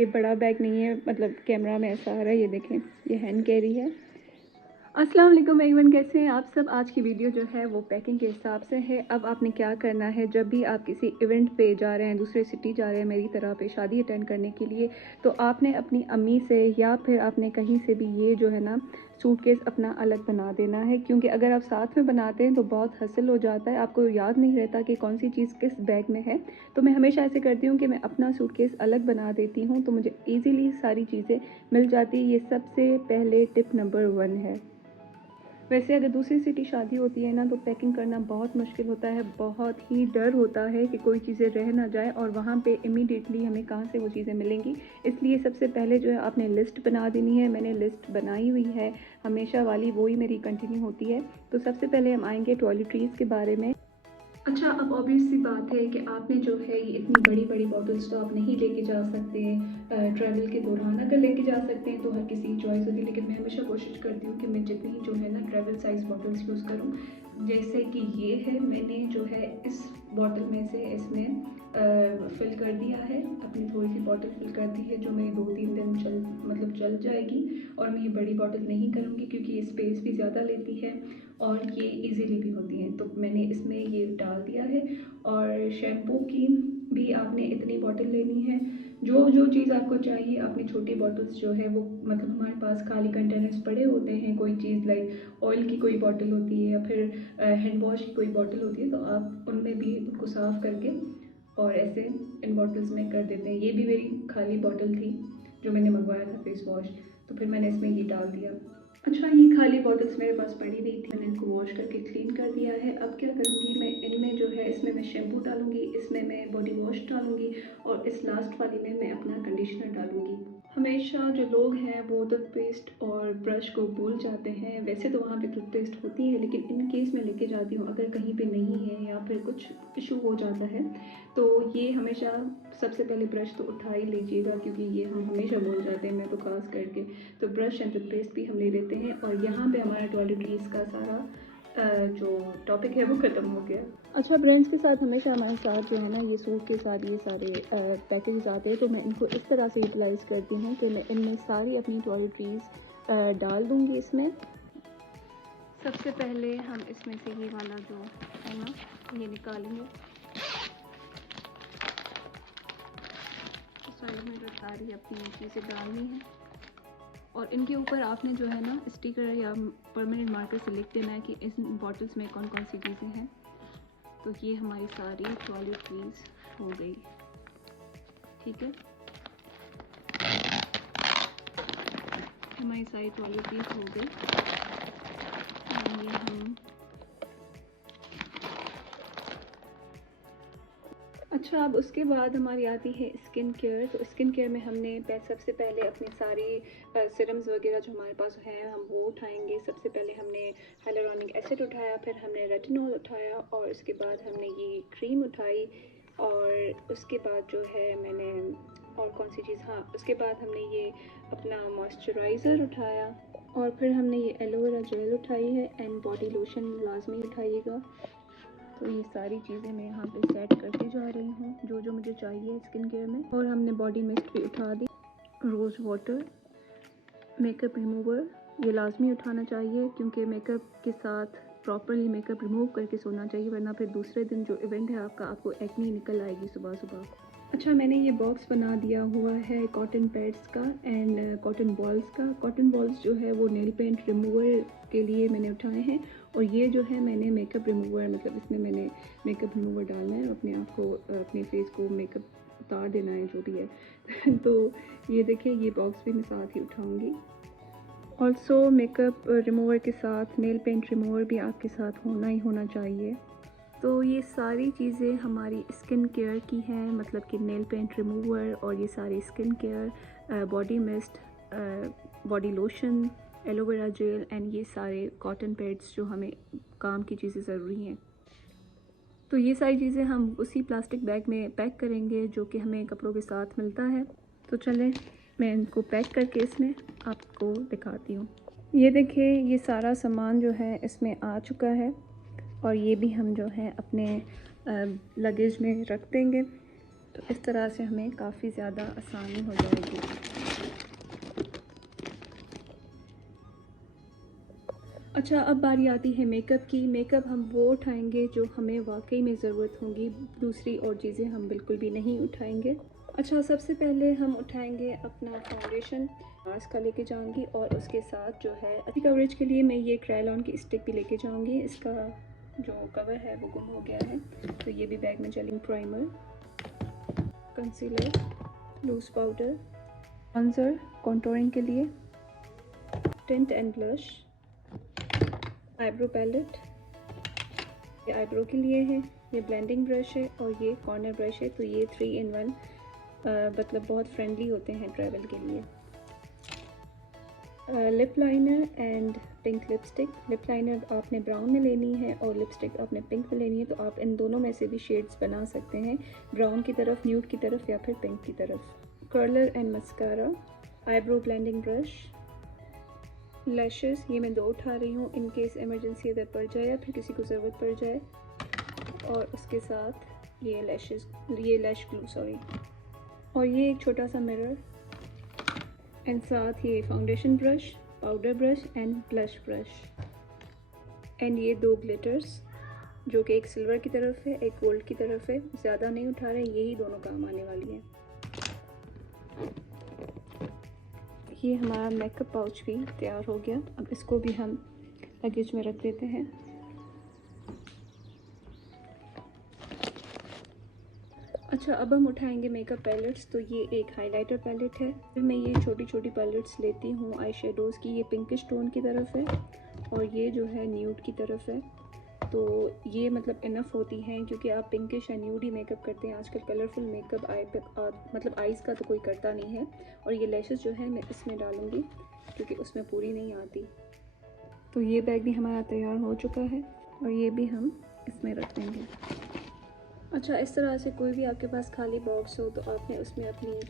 ये बड़ा बैग नहीं है, मतलब कैमरा में ऐसा आ रहा है, ये देखें ये हैंड कैरी है। अस्सलाम वालेकुम एवरीवन, कैसे हैं आप सब। आज की वीडियो जो है वो पैकिंग के हिसाब से है। अब आपने क्या करना है, जब भी आप किसी इवेंट पे जा रहे हैं, दूसरे सिटी जा रहे हैं, मेरी तरह पे शादी अटेंड करने के लिए, तो आपने अपनी अम्मी से या फिर आपने कहीं से भी ये जो है ना सूटकेस अपना अलग बना देना है, क्योंकि अगर आप साथ में बनाते हैं तो बहुत हसल हो जाता है, आपको याद नहीं रहता कि कौन सी चीज़ किस बैग में है। तो मैं हमेशा ऐसे करती हूँ कि मैं अपना सूटकेस अलग बना देती हूँ, तो मुझे ईज़िली सारी चीज़ें मिल जाती है। ये सबसे पहले टिप नंबर 1 है। वैसे अगर दूसरी सिटी शादी होती है ना, तो पैकिंग करना बहुत मुश्किल होता है, बहुत ही डर होता है कि कोई चीज़ें रह ना जाए और वहाँ पे इमीडिएटली हमें कहाँ से वो चीज़ें मिलेंगी। इसलिए सबसे पहले जो है आपने लिस्ट बना देनी है। मैंने लिस्ट बनाई हुई है, हमेशा वाली वही मेरी कंटिन्यू होती है। तो सबसे पहले हम आएंगे टॉयलेटरीज़ के बारे में। अच्छा, अब ऑब्वियस सी बात है कि आपने जो है ये इतनी बड़ी बड़ी बॉटल्स तो आप नहीं लेके जा सकते ट्रैवल के दौरान। अगर लेके जा सकते हैं तो हर किसी की चॉइस होती है, लेकिन मैं हमेशा कोशिश करती हूँ कि मैं जितनी जो है ना ट्रैवल साइज़ बॉटल्स यूज़ करूँ। जैसे कि ये है, मैंने जो है इस बॉटल में से इसमें फिल कर दिया है, अपनी थोड़ी सी बॉटल फिल कर दी है जो मेरी 2-3 दिन चल जाएगी। और मैं ये बड़ी बॉटल नहीं करूँगी क्योंकि ये स्पेस भी ज़्यादा लेती है और ये इजीली भी होती हैं, तो मैंने इसमें ये डाल दिया है। और शैम्पू की भी आपने इतनी बॉटल लेनी है। जो जो चीज़ आपको चाहिए, अपनी छोटी बॉटल्स जो है वो, मतलब हमारे पास खाली कंटेनर्स पड़े होते हैं, कोई चीज़ लाइक ऑयल की कोई बॉटल होती है या फिर हैंड वॉश की कोई बॉटल होती है, तो आप उनमें भी उनको साफ़ करके और ऐसे इन बॉटल्स में कर देते हैं। ये भी मेरी खाली बॉटल थी जो मैंने मंगवाया था फेस वॉश, तो फिर मैंने इसमें ये डाल दिया। अच्छा, ये खाली बॉटल्स मेरे पास पड़ी हुई थी, मैंने इनको वॉश करके क्लीन कर दिया है। अब क्या करूँगी मैं, इनमें जो है इसमें मैं शैम्पू डालूँगी, इसमें मैं बॉडी वॉश डालूँगी और इस लास्ट वाली में मैं अपना कंडीशनर डालूँगी। हमेशा जो लोग हैं वो टूथपेस्ट और ब्रश को भूल जाते हैं। वैसे तो वहाँ पे टूथपेस्ट होती है, लेकिन इन केस मैं लेके जाती हूँ अगर कहीं पे नहीं है या फिर कुछ इशू हो जाता है, तो ये हमेशा सबसे पहले ब्रश तो उठा ही लीजिएगा, क्योंकि ये हम हमेशा भूल जाते हैं, मैं तो खास करके। तो ब्रश एंड टूथपेस्ट भी हम ले लेते हैं और यहाँ पे हमारा टॉयलेटरीज़ का सारा जो टॉपिक है वो ख़त्म हो गया। अच्छा, ब्रांड्स के साथ हमेशा हमारे साथ जो है ना ये सूट के साथ ये सारे पैकेज आते हैं, तो मैं इनको इस तरह से यूटिलाइज़ करती हूँ कि मैं इनमें सारी अपनी टॉयलेटरीज़ डाल दूँगी इसमें। सबसे पहले हम इसमें से ये वाला जो है ना ये निकालेंगे, साइड में जो सारी अपनी चीज़ें डालनी है और इनके ऊपर आपने जो है ना स्टिकर या परमानेंट मार्कर से लिख देना है कि इस बॉटल्स में कौन कौन सी चीज़ें हैं। तो ये हमारी सारी टॉयलेटरीज़ हो गई, ठीक है, हमारी सारी टॉयलेटरीज़ हो गई। ये हम अच्छा, अब उसके बाद हमारी आती है स्किन केयर। तो स्किन केयर में हमने सबसे पहले अपनी सारी सीरम्स वगैरह जो हमारे पास हैं हम वो उठाएंगे। सबसे पहले हमने हाइलुरोनिक एसिड उठाया, फिर हमने रेटिनॉल उठाया और उसके बाद हमने ये क्रीम उठाई और उसके बाद जो है मैंने और कौन सी चीज़, हाँ, उसके बाद हमने ये अपना मॉइस्चराइज़र उठाया और फिर हमने ये एलोवेरा जेल उठाई है एंड बॉडी लोशन लाजमी उठाइएगा। तो ये सारी चीज़ें मैं यहाँ पे सेट करते जा रही हूँ जो जो मुझे चाहिए स्किन केयर में। और हमने बॉडी मिस्ट भी उठा दी, रोज़ वाटर, मेकअप रिमूवर ये लाजमी उठाना चाहिए क्योंकि मेकअप के साथ प्रॉपरली मेकअप रिमूव करके सोना चाहिए, वरना फिर दूसरे दिन जो इवेंट है आपको एक्ने निकल आएगी सुबह सुबह। अच्छा, मैंने ये बॉक्स बना दिया हुआ है कॉटन पैड्स का एंड कॉटन बॉल्स का। कॉटन बॉल्स जो है वो नेल पेंट रिमूवर के लिए मैंने उठाए हैं और ये जो है मैंने मेकअप रिमूवर, मतलब इसमें मैंने मेकअप रिमूवर डालना है, अपने आप को, अपने फेस को मेकअप उतार देना है जो भी है। तो ये देखिए, ये बॉक्स भी मैं साथ ही उठाऊँगी। ऑल्सो मेकअप रिमूवर के साथ नेल पेंट रिमूवर भी आपके साथ होना ही होना चाहिए। तो ये सारी चीज़ें हमारी स्किन केयर की हैं, मतलब कि नेल पेंट रिमूवर और ये सारी skin care, body mist, body lotion, aloe vera gel and ये सारे कॉटन पैड्स जो हमें काम की चीज़ें ज़रूरी हैं। तो ये सारी चीज़ें हम उसी प्लास्टिक बैग में पैक करेंगे जो कि हमें कपड़ों के साथ मिलता है। तो चलें मैं इनको पैक करके इसमें आपको दिखाती हूँ। ये देखिए, ये सारा सामान जो है इसमें आ चुका है और ये भी हम जो है अपने लगेज में रख देंगे। तो इस तरह से हमें काफ़ी ज़्यादा आसानी हो जाएगी। अच्छा, अब बारी आती है मेकअप की। मेकअप हम वो उठाएंगे जो हमें वाकई में ज़रूरत होगी, दूसरी और चीज़ें हम बिल्कुल भी नहीं उठाएंगे। अच्छा, सबसे पहले हम उठाएंगे अपना फाउंडेशन। मास्क का लेके जाऊंगी और उसके साथ जो है अच्छी कवरेज के लिए मैं ये क्रेयॉन की स्टिक भी लेके जाऊंगी। इसका जो कवर है वो गुम हो गया है, तो ये भी बैग में चलेंगे। प्राइमर, कंसीलर, लूज पाउडर, कंसर कॉन्टोरिंग के लिए, tint and blush, eyebrow palette, ये आईब्रो के लिए है, ये ब्लेंडिंग ब्रश है और ये कॉर्नर ब्रश है। तो ये 3 in 1 मतलब बहुत फ्रेंडली होते हैं ट्रैवल के लिए। Lip liner and pink lipstick. Lip liner आपने ब्राउन में लेनी है और लिपस्टिक आपने पिंक में लेनी है, तो आप इन दोनों में से भी शेड्स बना सकते हैं, ब्राउन की तरफ, न्यूड की तरफ या फिर पिंक की तरफ। Curler and mascara, eyebrow blending brush, lashes, ये मैं 2 उठा रही हूँ इन केस इमरजेंसी अगर पड़ जाए या फिर किसी को ज़रूरत पड़ जाए, और उसके साथ ये लैशेस, ये लैश ग्लू सॉरी, और ये एक छोटा सा मिरर एंड साथ ये foundation brush, powder brush and blush brush and ये 2 ग्लिटर्स जो कि एक सिल्वर की तरफ है एक गोल्ड की तरफ है। ज़्यादा नहीं उठा रहे, यही दोनों काम आने वाली हैं। ये हमारा मेकअप पाउच भी तैयार हो गया। अब इसको भी हम लगेज में रख देते हैं। अच्छा, अब हम उठाएंगे मेकअप पैलेट्स। तो ये एक हाइलाइटर पैलेट है, फिर मैं ये छोटी छोटी पैलेट्स लेती हूँ आई शेडोज़ की। ये पिंकिश टोन की तरफ है और ये जो है न्यूड की तरफ है। तो ये मतलब इनफ होती हैं क्योंकि आप पिंकिश या न्यूड ही मेकअप करते हैं आजकल। कलरफुल मेकअप मतलब आइज़ का तो कोई करता नहीं है। और ये लैशेस जो है मैं इसमें डालूँगी क्योंकि उसमें पूरी नहीं आती। तो ये बैग भी हमारा तैयार हो चुका है और ये भी हम इसमें रख देंगे। अच्छा, इस तरह से कोई भी आपके पास खाली बॉक्स हो तो आपने उसमें अपनी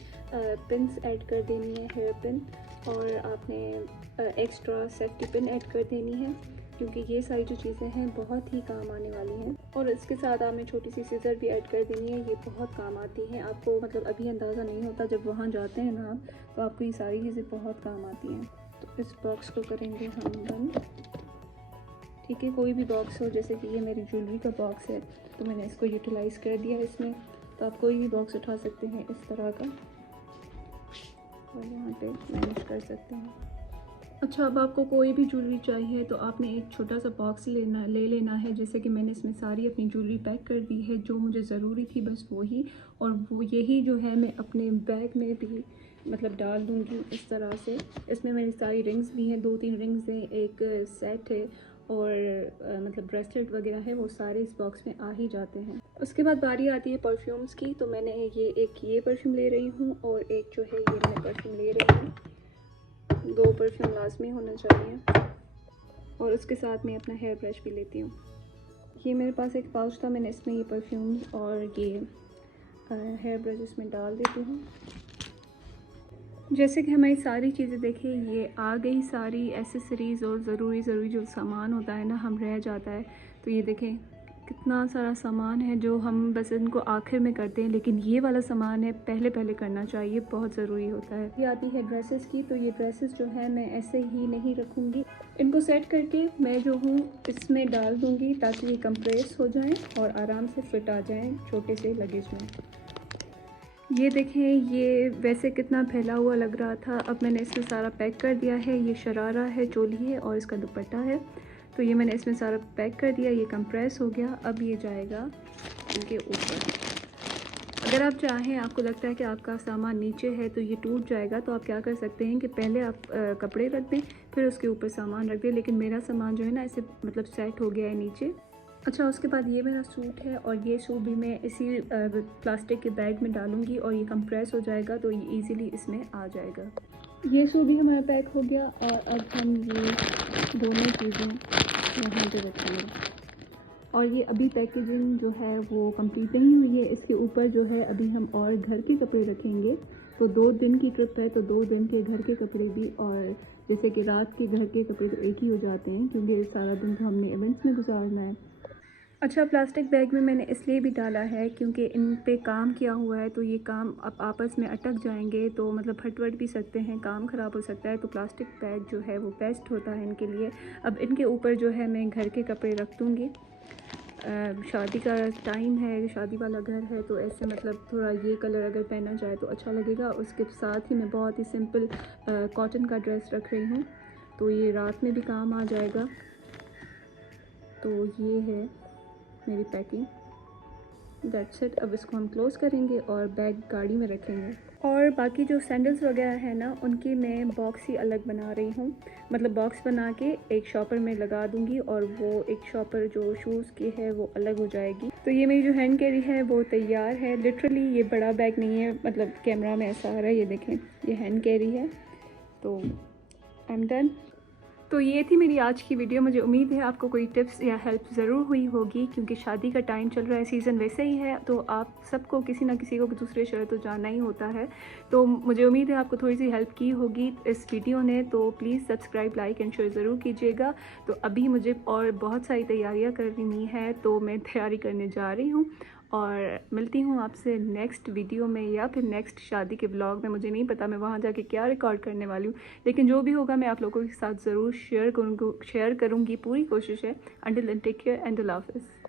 पिन्स ऐड कर देनी है, हेयर पिन, और आपने एक्स्ट्रा सेफ्टी पिन ऐड कर देनी है क्योंकि ये सारी जो चीज़ें हैं बहुत ही काम आने वाली हैं। और इसके साथ आपने छोटी सी सीज़र भी ऐड कर देनी है, ये बहुत काम आती हैं आपको। मतलब अभी अंदाज़ा नहीं होता, जब वहाँ जाते हैं ना तो आपको ये सारी चीज़ें बहुत काम आती हैं। तो इस बॉक्स को करेंगे हम बंद। ठीक है, कोई भी बॉक्स हो, जैसे कि ये मेरी ज्वेलरी का बॉक्स है तो मैंने इसको यूटिलाइज़ कर दिया इसमें। तो आप कोई भी बॉक्स उठा सकते हैं इस तरह का और यहाँ पे मैनेज कर सकते हैं। अच्छा, अब आपको कोई भी ज्वेलरी चाहिए तो आपने एक छोटा सा बॉक्स ले लेना है। जैसे कि मैंने इसमें सारी अपनी ज्वेलरी पैक कर दी है, जो मुझे ज़रूरी थी बस वही, और वो यही जो है मैं अपने बैग में भी मतलब डाल दूँगी इस तरह से। इसमें मेरी सारी रिंग्स भी हैं, 2-3 रिंग्स हैं, एक सेट है और मतलब ब्रेसलेट वगैरह है, वो सारे इस बॉक्स में आ ही जाते हैं। उसके बाद बारी आती है परफ्यूम्स की। तो मैंने ये परफ्यूम ले रही हूँ और एक जो है ये मैं परफ्यूम ले रही हूँ। 2 परफ्यूम लाजमी होना चाहिए। और उसके साथ मैं अपना हेयर ब्रश भी लेती हूँ। ये मेरे पास एक पाउच था, मैंने इसमें ये परफ्यूम्स और ये हेयर ब्रश इसमें डाल देती हूँ। जैसे कि हमारी सारी चीज़ें देखें ये आ गई, सारी एसेसरीज़ और ज़रूरी जो सामान होता है ना हम रह जाता है। तो ये देखें कितना सारा सामान है जो हम बस इनको आखिर में करते हैं, लेकिन ये वाला सामान है पहले करना चाहिए, बहुत ज़रूरी होता है। ये आती है ड्रेसेस की। तो ये ड्रेसेस जो है मैं ऐसे ही नहीं रखूँगी, इनको सेट करके मैं जो हूँ इसमें डाल दूँगी ताकि ये कंप्रेस हो जाएँ और आराम से फिट आ जाएँ छोटे से लगेज में। ये देखें, ये वैसे कितना फैला हुआ लग रहा था, अब मैंने इसमें सारा पैक कर दिया है। ये शरारा है, चोली है और इसका दुपट्टा है। तो ये मैंने इसमें सारा पैक कर दिया, ये कंप्रेस हो गया। अब ये जाएगा इनके ऊपर। अगर आप चाहें, आपको लगता है कि आपका सामान नीचे है तो ये टूट जाएगा, तो आप क्या कर सकते हैं कि पहले आप कपड़े रख दें, फिर उसके ऊपर सामान रख दें। लेकिन मेरा सामान जो है ना ऐसे मतलब सेट हो गया है नीचे। अच्छा, उसके बाद ये मेरा सूट है और ये सूट भी मैं इसी प्लास्टिक के बैग में डालूंगी और ये कंप्रेस हो जाएगा तो ये इजीली इसमें आ जाएगा। ये सूट भी हमारा पैक हो गया और अब हम ये दोनों चीज़ें यहाँ पे रखेंगे। और ये अभी पैकेजिंग जो है वो कंप्लीट नहीं हुई है, इसके ऊपर जो है अभी हम और घर के कपड़े रखेंगे। तो 2 दिन की ट्रिप है तो 2 दिन के घर के कपड़े भी, और जैसे कि रात के घर के कपड़े तो एक ही हो जाते हैं क्योंकि सारा दिन तो हमने इवेंट्स में गुजारना है। अच्छा, प्लास्टिक बैग में मैंने इसलिए भी डाला है क्योंकि इन पे काम किया हुआ है, तो ये काम अब आपस में अटक जाएंगे तो मतलब फट भी सकते हैं, काम ख़राब हो सकता है। तो प्लास्टिक बैग जो है वो बेस्ट होता है इनके लिए। अब इनके ऊपर जो है मैं घर के कपड़े रख दूँगी। शादी का टाइम है, शादी वाला घर है, तो ऐसे मतलब थोड़ा ये कलर अगर पहना जाए तो अच्छा लगेगा। उसके साथ ही मैं बहुत ही सिंपल कॉटन का ड्रेस रख रही हूँ, तो ये रात में भी काम आ जाएगा। तो ये है मेरी पैकिंग, दैट्स इट। अब इसको हम क्लोज़ करेंगे और बैग गाड़ी में रखेंगे। और बाकी जो सैंडल्स वगैरह है ना, उनकी मैं बॉक्स ही अलग बना रही हूँ। मतलब बॉक्स बना के एक शॉपर में लगा दूँगी और वो एक शॉपर जो शूज़ की है वो अलग हो जाएगी। तो ये मेरी जो हैंड कैरी है वो तैयार है। लिटरली ये बड़ा बैग नहीं है, मतलब कैमरा में ऐसा आ रहा है, ये देखें, ये हैंड कैरी है। तो आई एम डन। तो ये थी मेरी आज की वीडियो। मुझे उम्मीद है आपको कोई टिप्स या हेल्प ज़रूर हुई होगी, क्योंकि शादी का टाइम चल रहा है, सीज़न वैसे ही है, तो आप सबको किसी ना किसी को दूसरे शहर तो जाना ही होता है। तो मुझे उम्मीद है आपको थोड़ी सी हेल्प की होगी इस वीडियो ने। तो please subscribe, like and share ज़रूर कीजिएगा। तो अभी मुझे और बहुत सारी तैयारियाँ करनी है, तो मैं तैयारी करने जा रही हूँ और मिलती हूँ आपसे नेक्स्ट वीडियो में या फिर नेक्स्ट शादी के व्लॉग में। मुझे नहीं पता मैं वहाँ जाके क्या रिकॉर्ड करने वाली हूँ, लेकिन जो भी होगा मैं आप लोगों के साथ ज़रूर शेयर करूँगी। पूरी कोशिश है। Until then take care and अल्लाह हाफ़िज़।